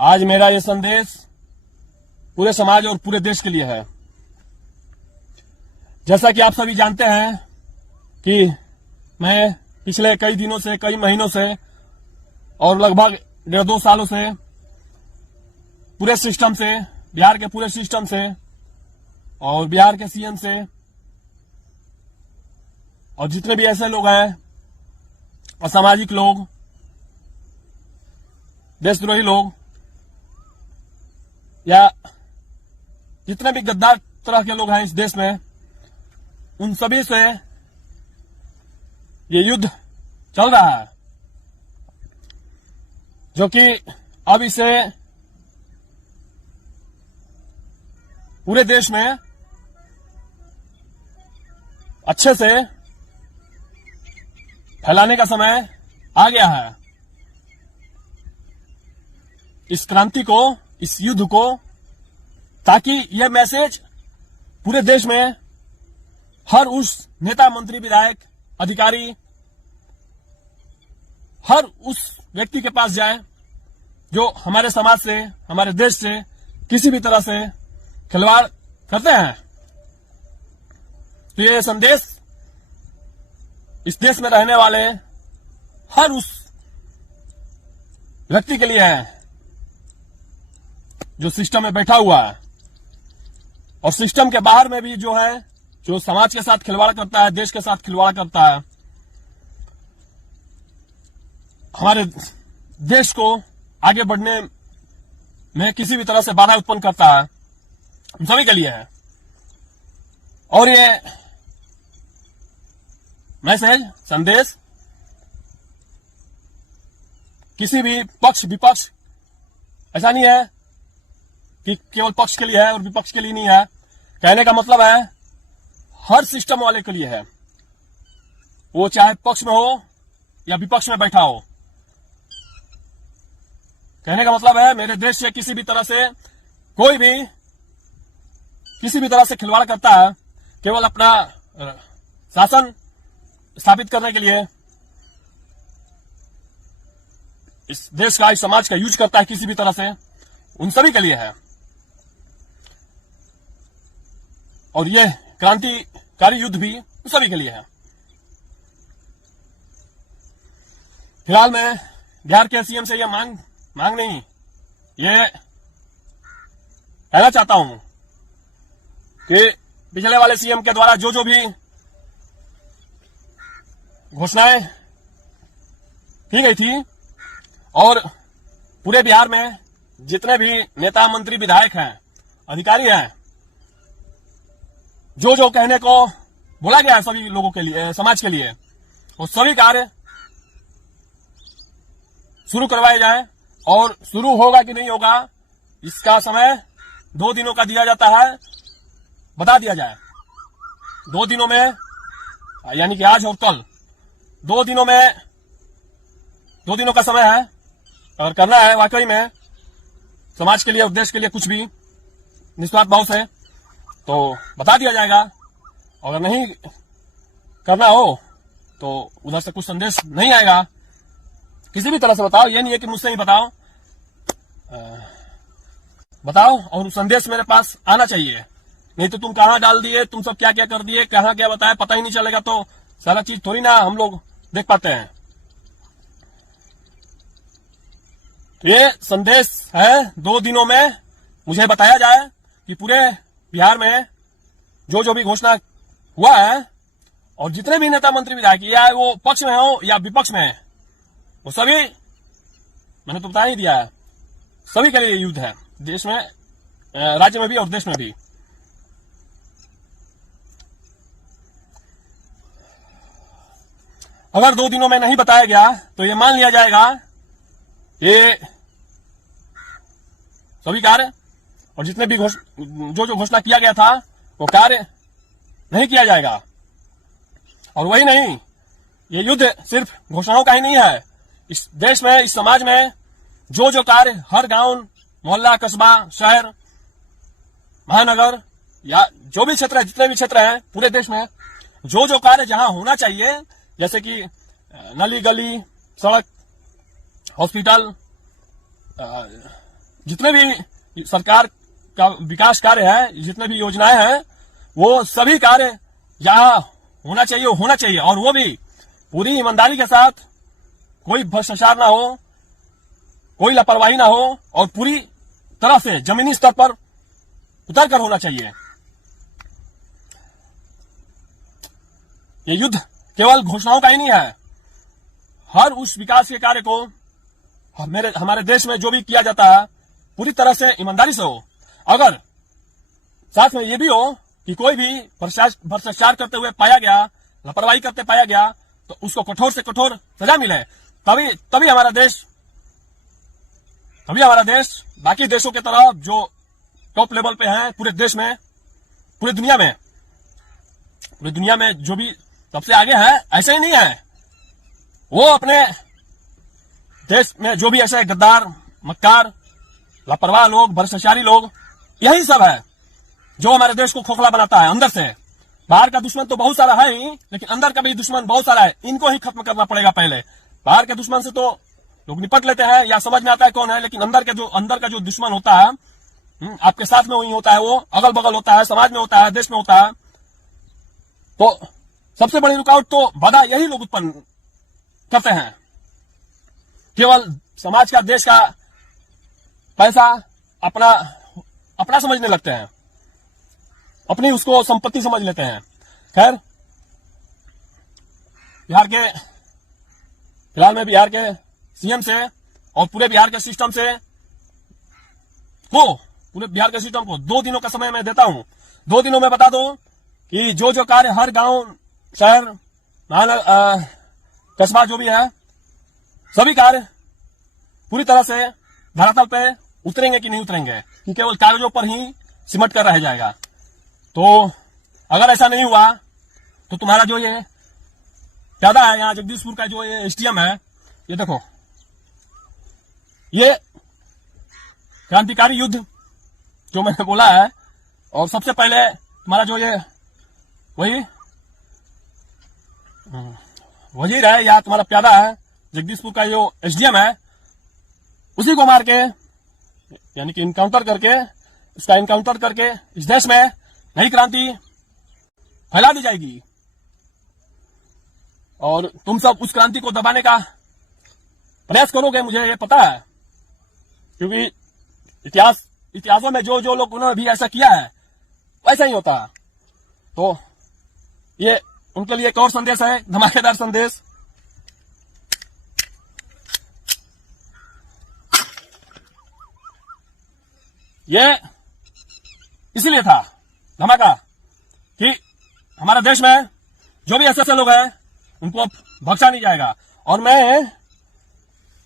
आज मेरा ये संदेश पूरे समाज और पूरे देश के लिए है। जैसा कि आप सभी जानते हैं कि मैं पिछले कई दिनों से, कई महीनों से और लगभग 1.5-2 सालों से पूरे सिस्टम से, बिहार के पूरे सिस्टम से और बिहार के सीएम से और जितने भी ऐसे लोग हैं, असामाजिक लोग, देशद्रोही लोग या जितने भी गद्दार तरह के लोग हैं इस देश में, उन सभी से ये युद्ध चल रहा है, जो कि अब इसे पूरे देश में अच्छे से फैलाने का समय आ गया है। इस क्रांति को, इस युद्ध को, ताकि यह मैसेज पूरे देश में हर उस नेता, मंत्री, विधायक, अधिकारी, हर उस व्यक्ति के पास जाए जो हमारे समाज से, हमारे देश से किसी भी तरह से खिलवाड़ करते हैं। तो ये संदेश इस देश में रहने वाले हर उस व्यक्ति के लिए है जो सिस्टम में बैठा हुआ है और सिस्टम के बाहर में भी जो है, जो समाज के साथ खिलवाड़ करता है, देश के साथ खिलवाड़ करता है, हमारे देश को आगे बढ़ने में किसी भी तरह से बाधा उत्पन्न करता है, हम सभी के लिए है। और ये मैसेज, संदेश किसी भी पक्ष, विपक्ष, ऐसा नहीं है कि केवल पक्ष के लिए है और विपक्ष के लिए नहीं है। कहने का मतलब है हर सिस्टम वाले के लिए है, वो चाहे पक्ष में हो या विपक्ष में बैठा हो। कहने का मतलब है मेरे देश से किसी भी तरह से कोई भी किसी भी तरह से खिलवाड़ करता है, केवल अपना शासन स्थापित करने के लिए, इस देश का, इस समाज का यूज करता है किसी भी तरह से, उन सभी के लिए है। और यह क्रांतिकारी युद्ध भी उन सभी के लिए है। फिलहाल मैं बिहार के सीएम से यह मांग नहीं, ये कहना चाहता हूं कि पिछले वाले सीएम के द्वारा जो भी घोषणाएं की गई थी और पूरे बिहार में जितने भी नेता, मंत्री, विधायक हैं, अधिकारी हैं, जो कहने को बोला गया है सभी लोगों के लिए, समाज के लिए, वो सभी कार्य शुरू करवाए जाए। और शुरू होगा कि नहीं होगा इसका समय 2 दिनों का दिया जाता है, बता दिया जाए। 2 दिनों में, यानी कि आज और कल, 2 दिनों का समय है। अगर करना है वाकई में समाज के लिए और देश के लिए कुछ भी निस्वार्थ भाव से, तो बता दिया जाएगा। अगर नहीं करना हो तो उधर से कुछ संदेश नहीं आएगा। किसी भी तरह से बताओ, ये नहीं है कि मुझसे ही बताओ, बताओ और संदेश मेरे पास आना चाहिए। नहीं तो तुम कहां डाल दिए, तुम सब क्या क्या कर दिए, कहां क्या बताया, पता ही नहीं चलेगा, तो सारा चीज थोड़ी ना हम लोग देख पाते हैं। तो ये संदेश है, 2 दिनों में मुझे बताया जाए कि पूरे बिहार में जो भी घोषणा हुआ है और जितने भी नेता, मंत्री, विधायक, या वो पक्ष में हो या विपक्ष में, वो सभी, मैंने तो बता ही दिया है, सभी के लिए युद्ध है, देश में, राज्य में भी और देश में भी। अगर 2 दिनों में नहीं बताया गया तो ये मान लिया जाएगा ये सभी कार्य और जितने भी जो घोषणा किया गया था वो कार्य नहीं किया जाएगा। और वही नहीं, ये युद्ध सिर्फ घोषणाओं का ही नहीं है। इस देश में, इस समाज में जो कार्य हर गांव, मोहल्ला, कस्बा, शहर, महानगर या जो भी क्षेत्र है, जितने भी क्षेत्र हैं पूरे देश में, जो कार्य जहां होना चाहिए, जैसे कि नली, गली, सड़क, हॉस्पिटल, जितने भी सरकार का विकास कार्य है, जितने भी योजनाएं हैं, वो सभी कार्य यहाँ होना चाहिए और वो भी पूरी ईमानदारी के साथ, कोई भ्रष्टाचार ना हो, कोई लापरवाही ना हो और पूरी तरह से जमीनी स्तर पर उतर कर होना चाहिए। ये युद्ध केवल घोषणाओं का ही नहीं है। हर उस विकास के कार्य को हमारे देश में जो भी किया जाता है पूरी तरह से ईमानदारी से हो। अगर साथ में ये भी हो कि कोई भी भ्रष्टाचार करते हुए पाया गया, लापरवाही करते पाया गया, तो उसको कठोर से कठोर सजा मिले, तभी हमारा देश बाकी देशों की तरह जो टॉप लेवल पे हैं पूरे देश में, पूरी दुनिया में जो भी सबसे आगे है, ऐसे ही नहीं है। वो अपने देश में जो भी ऐसे गद्दार, मक्कार, लापरवाह लोग, भ्रष्टाचारी लोग, यही सब है जो हमारे देश को खोखला बनाता है अंदर से। बाहर का दुश्मन तो बहुत सारा है ही, लेकिन अंदर का भी दुश्मन बहुत सारा है। इनको ही खत्म करना पड़ेगा पहले। बाहर के दुश्मन से तो लोग निपट लेते हैं या समझ में आता है कौन है, लेकिन अंदर का जो दुश्मन होता है, आपके साथ में वही होता है, वो अगल बगल होता है, समाज में होता है, देश में होता है, तो सबसे बड़ी रुकावट तो बाधा यही लोग उत्पन्न करते हैं। केवल समाज का, देश का पैसा अपना समझने लगते हैं, अपनी उसको संपत्ति समझ लेते हैं। खैर, फिलहाल मैं बिहार के सीएम से और पूरे बिहार के सिस्टम को 2 दिनों का समय मैं देता हूं। 2 दिनों में बता दो कि जो कार्य हर गांव, शहर, कस्बा जो भी है, सभी कार्य पूरी तरह से धरातल पे उतरेंगे कि नहीं उतरेंगे, कि केवल कागजों पर ही सिमट कर रह जाएगा। तो अगर ऐसा नहीं हुआ तो तुम्हारा जो ये प्यादा है यहाँ जगदीशपुर का, जो ये एसडीएम है, ये देखो, ये क्रांतिकारी युद्ध जो मैंने बोला है, और सबसे पहले तुम्हारा जो ये वजीर है या तुम्हारा प्यादा है, जगदीशपुर का जो एसडीएम है, उसी को मार के, यानी कि इनकाउंटर करके इस देश में नई क्रांति फैला दी जाएगी। और तुम सब उस क्रांति को दबाने का प्रयास करोगे, मुझे ये पता है, क्योंकि इतिहासों में जो लोग उन्होंने भी ऐसा किया है वैसा ही होता है। तो ये उनके लिए एक और संदेश है, धमाकेदार संदेश। ये इसीलिए था धमाका कि हमारे देश में जो भी ऐसे लोग हैं उनको अब बख्शा नहीं जाएगा। और मैं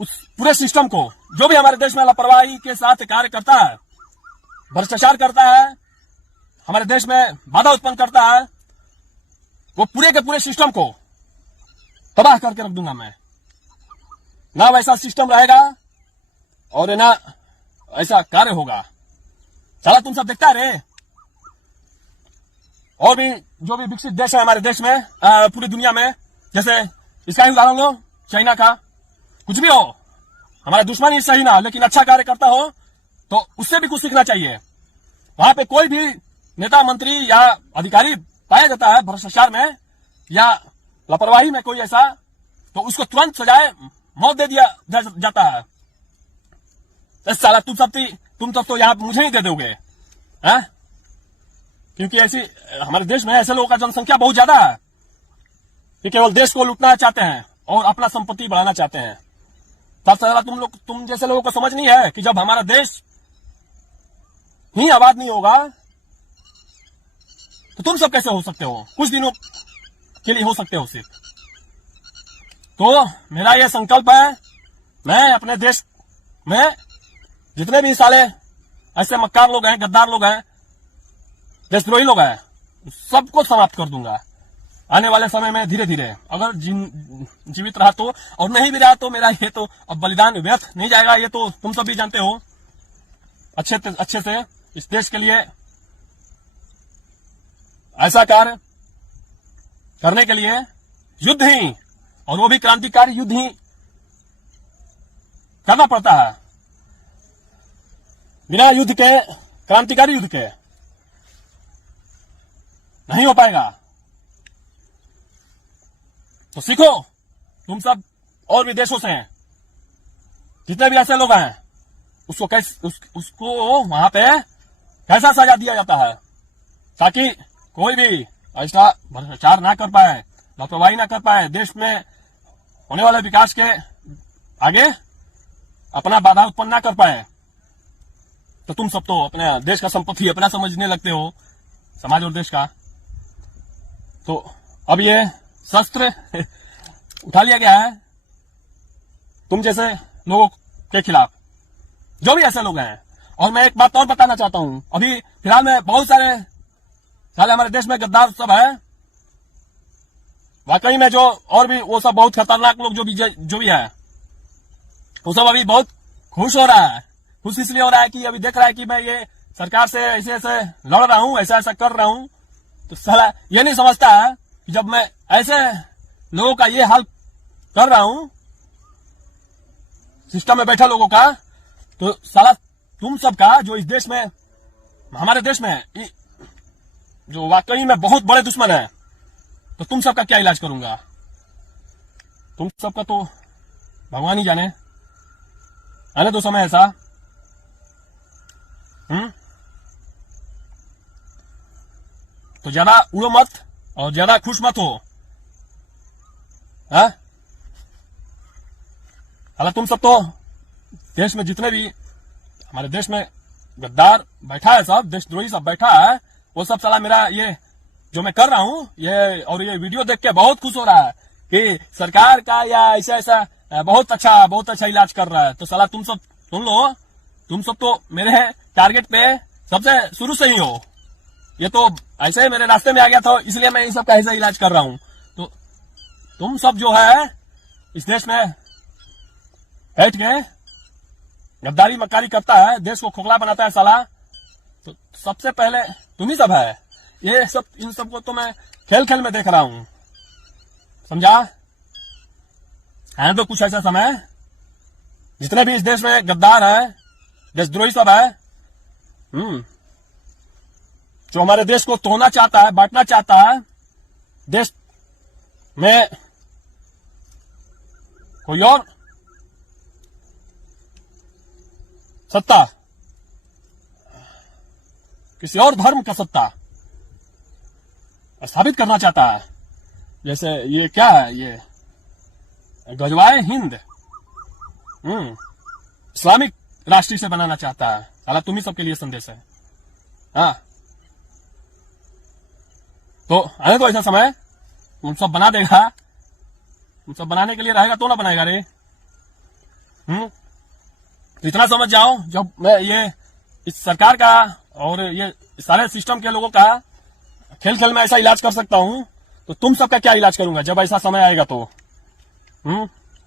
उस पूरे सिस्टम को, जो भी हमारे देश में लापरवाही के साथ कार्य करता है, भ्रष्टाचार करता है, हमारे देश में बाधा उत्पन्न करता है, वो पूरे के पूरे सिस्टम को तबाह करके रख दूंगा मैं। ना वैसा सिस्टम रहेगा और ना ऐसा कार्य होगा। साला तुम सब देखता रहे। और भी जो भी विकसित देश है हमारे देश में, पूरी दुनिया में, जैसे इसका ही उदाहरण लो, चाइना का, कुछ भी हो, हमारा दुश्मन ही सही ना, लेकिन अच्छा कार्य करता हो तो उससे भी कुछ सीखना चाहिए। वहां पे कोई भी नेता, मंत्री या अधिकारी पाया जाता है भ्रष्टाचार में या लापरवाही में कोई ऐसा, तो उसको तुरंत सजाए मौत दे दिया जाता है। साला तुम सब तो यहाँ मुझे ही दे दोगे, हैं? क्योंकि ऐसी हमारे देश में ऐसे लोगों का जनसंख्या बहुत ज्यादा है कि केवल देश को लूटना चाहते हैं और अपना संपत्ति बढ़ाना चाहते हैं। तुम जैसे लोगों को समझ नहीं है कि जब हमारा देश ही आबाद नहीं होगा तो तुम सब कैसे हो सकते हो, कुछ दिनों के लिए हो सकते हो सिर्फ। तो मेरा ये संकल्प है, मैं अपने देश में जितने भी साले ऐसे मक्कार लोग हैं, गद्दार लोग हैं, देशद्रोही लोग हैं, सबको समाप्त कर दूंगा आने वाले समय में धीरे धीरे। अगर जीवित रहा तो, और नहीं भी रहा तो मेरा ये तो अब बलिदान व्यर्थ नहीं जाएगा। ये तो तुम सब भी जानते हो अच्छे से। इस देश के लिए ऐसा कार्य करने के लिए युद्ध ही, और वो भी क्रांतिकारी युद्ध ही करना पड़ता है। बिना युद्ध के, क्रांतिकारी युद्ध के नहीं हो पाएगा। तो सीखो तुम सब और भी देशों से हैं, जितने भी ऐसे लोग हैं, उसको कैसे उसको वहां पे कैसा सजा दिया जाता है, ताकि कोई भी ऐसा भ्रष्टाचार ना कर पाए, लापरवाही ना कर पाए, देश में होने वाले विकास के आगे अपना बाधा उत्पन्न ना कर पाए। तो तुम सब तो अपने देश का संपत्ति अपना समझने लगते हो, समाज और देश का। तो अब ये शस्त्र उठा लिया गया है तुम जैसे लोगों के खिलाफ, जो भी ऐसे लोग हैं। और मैं एक बात और बताना चाहता हूं, अभी फिलहाल में बहुत सारे हमारे देश में गद्दार सब है, वाकई में जो और भी वो सब बहुत खतरनाक लोग जो भी है, वो सब अभी बहुत खुश हो रहा है। खुश इसलिए हो रहा है कि अभी देख रहा है कि मैं ये सरकार से ऐसे ऐसे लड़ रहा हूं, ऐसा ऐसा कर रहा हूं। तो साला ये नहीं समझता है कि जब मैं ऐसे लोगों का ये हाल कर रहा हूं, सिस्टम में बैठा लोगों का, तो साला तुम सबका जो इस देश में, हमारे देश में जो वाकई में बहुत बड़े दुश्मन है, तो तुम सबका क्या इलाज करूंगा? तुम सबका तो भगवान ही जाने। आने दो समय ऐसा। तो ज्यादा उड़ो मत और ज्यादा खुश मत हो। हालांकि तुम सब तो देश में जितने भी हमारे देश में गद्दार बैठा है, सब देशद्रोही सब बैठा है, वो सब साला मेरा ये जो मैं कर रहा हूं ये, और ये वीडियो देख के बहुत खुश हो रहा है कि सरकार का या ऐसा ऐसा बहुत अच्छा इलाज कर रहा है। तो साला तुम सब सुन लो, तुम सब तो मेरे टारगेट पे सबसे शुरू से ही हो। ये तो ऐसे ही मेरे रास्ते में आ गया था, इसलिए मैं इन सब का ऐसा इलाज कर रहा हूं। तो तुम सब जो है इस देश में बैठ के गद्दारी मक्कारी करता है, देश को खोखला बनाता है साला, तो सबसे पहले तुम ही सब है। ये सब, इन सब को तो मैं खेल खेल में देख रहा हूं, समझा है? तो कुछ ऐसा समय, जितने भी इस देश में गद्दार है, देशद्रोही सब है, जो हमारे देश को तोड़ना चाहता है, बांटना चाहता है, देश में कोई और सत्ता, किसी और धर्म का सत्ता स्थापित करना चाहता है। जैसे ये क्या है, ये गजवाए हिंद इस्लामिक राष्ट्र से बनाना चाहता है। साला तुम ही सबके लिए संदेश है। तो आने तो ऐसा समय तुम सब बना देगा, तुम सब बनाने के लिए रहेगा तो ना बनाएगा रे। इतना समझ जाओ, जब मैं ये इस सरकार का और ये सारे सिस्टम के लोगों का खेल खेल में ऐसा इलाज कर सकता हूं, तो तुम सबका क्या इलाज करूंगा जब ऐसा समय आएगा तो।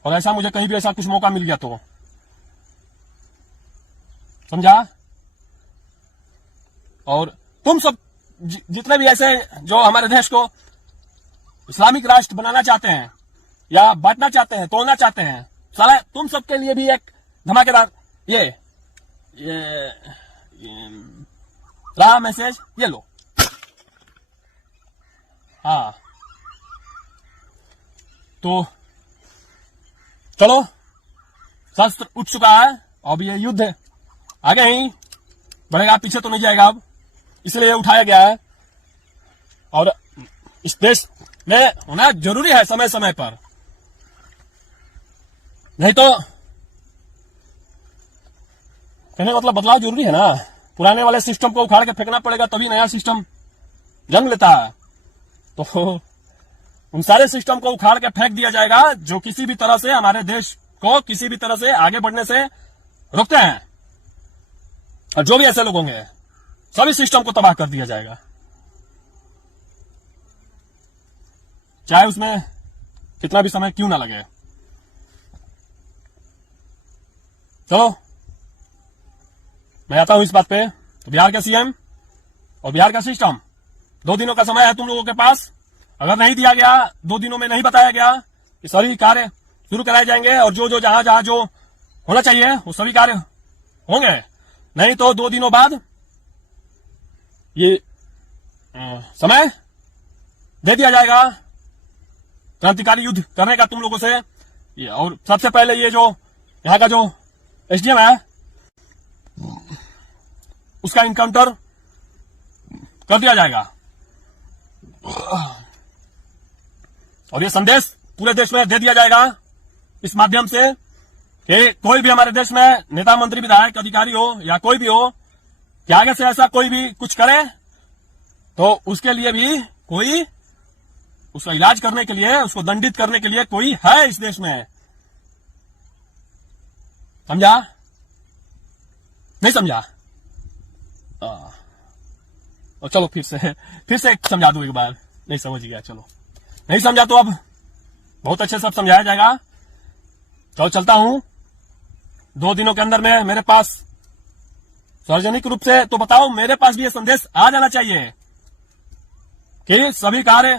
और ऐसा मुझे कहीं भी ऐसा कुछ मौका मिल गया तो, समझा? और तुम सब जितने भी ऐसे जो हमारे देश को इस्लामिक राष्ट्र बनाना चाहते हैं या बांटना चाहते हैं, तोड़ना चाहते हैं, साला तुम सबके लिए भी एक धमाकेदार ये रहा मैसेज, ये लो। तो चलो, शस्त्र उठ चुका है, अब ये युद्ध आगे ही बढ़ेगा, पीछे तो नहीं जाएगा अब, इसलिए उठाया गया है। और इस देश में होना जरूरी है समय समय पर, नहीं तो कहने का मतलब बदलाव जरूरी है ना। पुराने वाले सिस्टम को उखाड़ के फेंकना पड़ेगा, तभी नया सिस्टम जन्म लेता है। तो उन सारे सिस्टम को उखाड़ के फेंक दिया जाएगा जो किसी भी तरह से हमारे देश को किसी भी तरह से आगे बढ़ने से रोकते हैं। और जो भी ऐसे लोग होंगे, सभी सिस्टम को तबाह कर दिया जाएगा, चाहे उसमें कितना भी समय क्यों ना लगे। चलो, मैं आता हूं इस बात पे। तो बिहार का सीएम और बिहार का सिस्टम, 2 दिनों का समय है तुम लोगों के पास। अगर नहीं दिया गया, 2 दिनों में नहीं बताया गया कि सभी कार्य शुरू कराए जाएंगे और जो जहां जो होना चाहिए वो सभी कार्य होंगे, नहीं तो 2 दिनों बाद ये समय दे दिया जाएगा क्रांतिकारी युद्ध करने का तुम लोगों से। और सबसे पहले ये जो यहाँ का जो एसडीएम है उसका इनकाउंटर कर दिया जाएगा। और ये संदेश पूरे देश में दे दिया जाएगा इस माध्यम से कि कोई भी हमारे देश में नेता, मंत्री, विधायक, अधिकारी हो या कोई भी हो कि आगे से ऐसा कोई भी कुछ करे तो उसके लिए भी कोई, उसका इलाज करने के लिए, उसको दंडित करने के लिए कोई है इस देश में। समझा? नहीं समझा? और चलो फिर से समझा दूं एक बार। नहीं समझ गया, चलो नहीं समझा तो अब बहुत अच्छे से समझाया जाएगा। चलो चलता हूं। 2 दिनों के अंदर में मेरे पास सार्वजनिक रूप से तो बताओ, मेरे पास भी ये संदेश आ जाना चाहिए कि सभी कार्य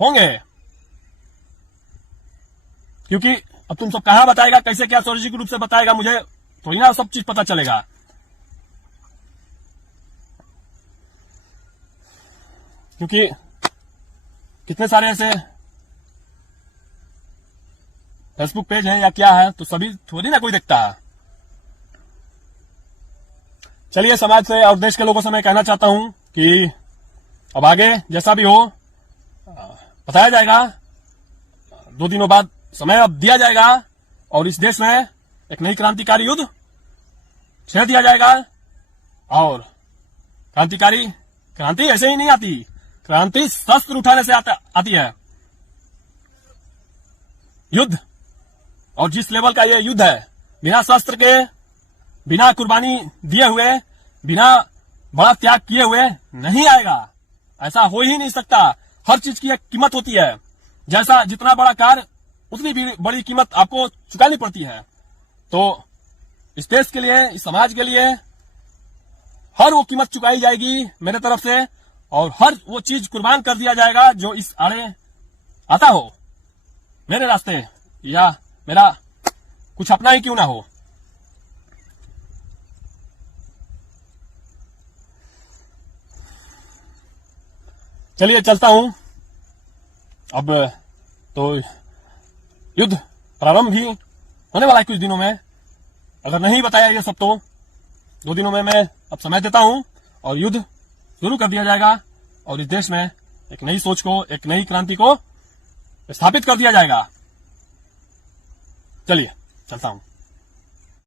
होंगे। क्योंकि अब तुम सब कहां बताएगा, कैसे क्या सार्वजनिक रूप से बताएगा, मुझे थोड़ी ना सब चीज पता चलेगा। क्योंकि कितने सारे ऐसे फेसबुक पेज हैं या क्या है, तो सभी थोड़ी ना कोई देखता है। चलिए, समाज से और देश के लोगों से मैं कहना चाहता हूं कि अब आगे जैसा भी हो बताया जाएगा। 2 दिनों बाद समय अब दिया जाएगा और इस देश में एक नई क्रांतिकारी युद्ध छेड़ दिया जाएगा। और क्रांति ऐसे ही नहीं आती, क्रांति शस्त्र उठाने से आती है। युद्ध, और जिस लेवल का ये युद्ध है, बिना शस्त्र के, बिना कुर्बानी दिए हुए, बिना बड़ा त्याग किए हुए नहीं आएगा। ऐसा हो ही नहीं सकता। हर चीज की एक कीमत होती है। जैसा जितना बड़ा कार्य उतनी भी बड़ी कीमत आपको चुकानी पड़ती है। तो इस देश के लिए, इस समाज के लिए हर वो कीमत चुकाई जाएगी मेरे तरफ से, और हर वो चीज कुर्बान कर दिया जाएगा जो इस आड़े आता हो मेरे रास्ते, या मेरा कुछ अपना ही क्यों ना हो। चलिए चलता हूं। अब तो युद्ध प्रारंभ भी होने वाला है कुछ दिनों में। अगर नहीं बताया ये सब तो 2 दिनों में मैं अब समय देता हूं और युद्ध शुरू कर दिया जाएगा और इस देश में एक नई सोच को, एक नई क्रांति को स्थापित कर दिया जाएगा। चलिए चलता हूं।